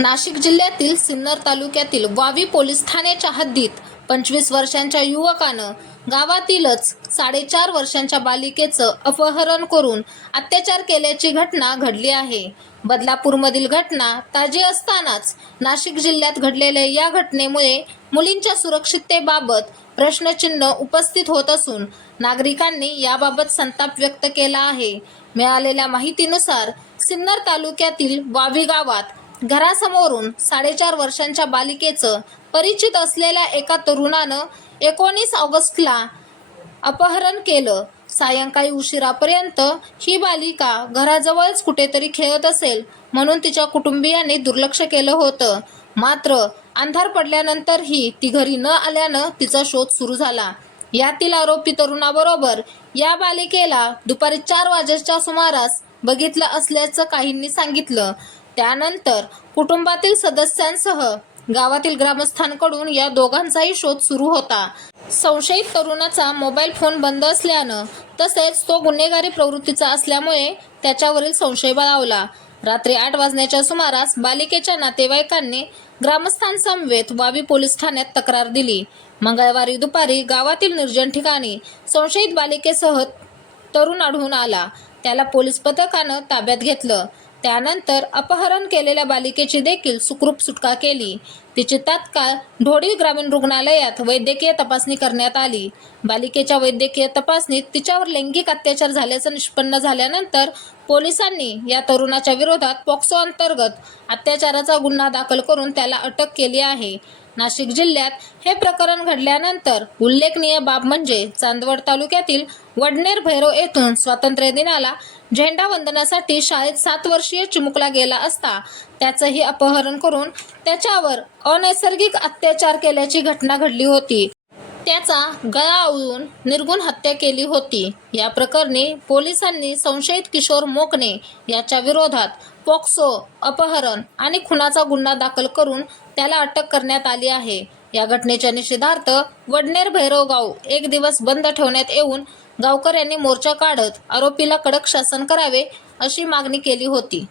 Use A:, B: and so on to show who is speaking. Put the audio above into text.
A: नाशिक जिल्ह्यातील सिन्नर तालुक्यातील वावी पोलीस ठाण्याच्या हद्दीत पंचवीस वर्षांच्या युवकानं गावातीलच साडेचार वर्षांच्या बालिकेचं अपहरण करून अत्याचार केल्याची घटना घडली आहे. बदलापूरमधील घटना ताजी असतानाच नाशिक जिल्ह्यात घडलेल्या या घटनेमुळे मुलींच्या सुरक्षिततेबाबत प्रश्नचिन्ह उपस्थित होत असून नागरिकांनी याबाबत संताप व्यक्त केला आहे. मिळालेल्या माहितीनुसार सिन्नर तालुक्यातील वावी गावात घरासमोरून साडेचार वर्षांच्या बालिकेचं परिचित असलेल्या एका तरुणानं एकोणीस ऑगस्टला अपहरण केलं. सायंकाळी उशिरापर्यंत ही बालिका घराजवळच कुठेतरी खेळत असेल म्हणून तिच्या कुटुंबियांनी दुर्लक्ष केलं होतं. मात्र अंधार पडल्यानंतरही ती घरी न आल्यानं तिचा शोध सुरू झाला. यातील आरोपी तरुणाबरोबर या बालिकेला दुपारी चार वाजेच्या सुमारास बघितलं असल्याचं काहींनी सांगितलं. त्यानंतर कुटुंबातील सदस्यांसह गावातील ग्रामस्थांकडून या दोघांचाही शोध सुरू होता. संशयित तरुणाचा मोबाईल फोन बंद असल्यानं तसेच तो गुन्हेगारी प्रवृत्तीचा असल्यामुळे त्याच्यावरील संशय बळावला. रात्री आठ वाजण्याच्या सुमारास बालिकेच्या नातेवाईकांनी ग्रामस्थांसमवेत वावी पोलीस ठाण्यात तक्रार दिली. मंगळवारी दुपारी गावातील निर्जन ठिकाणी संशयित बालिकेसह तरुण आढळून आला. त्याला पोलीस पथकानं ताब्यात घेतलं. त्यानंतर अपहरण केलेल्या बालिकेची देखील सुखरूप सुटका केली. तिची तात्काळ ढोडी ग्रामीण रुग्णालयात वैद्यकीय तपासणी करण्यात आली. बालिकेच्या वैद्यकीय तपासणीत तिच्यावर लैंगिक अत्याचार झाल्याचं निष्पन्न झाल्यानंतर पोलिसांनी या तरुणाच्या विरोधात पॉक्सो अंतर्गत अत्याचाराचा गुन्हा दाखल करून त्याला अटक केली आहे. नाशिक जिल्ह्यात हे प्रकरण घडल्यानंतर उल्लेखनीय बाब म्हणजे चांदवड तालुक्यातील वडनेर भैरव येथून स्वातंत्र्य दिनाला झेंडा वंदनासाठी शाळेत सात वर्षीय चिमुकला गेला असता त्याचंही अपहरण करून त्याच्यावर अनैसर्गिक अत्याचार केल्याची घटना घडली होती. त्याचा गळा आवळून निर्गुण हत्या केली होती. या प्रकरणी पोलिसांनी संशयित किशोर मोकणे याच्या विरोधात पॉक्सो अपहरण आणि खुनाचा गुन्हा दाखल करून त्याला अटक करण्यात आली आहे. या घटनेच्या निषेधार्थ वडनेर भैरव गाव एक दिवस बंद ठेवण्यात येऊन गावकऱ्यांनी मोर्चा काढत आरोपीला कडक शासन करावे अशी मागणी केली होती.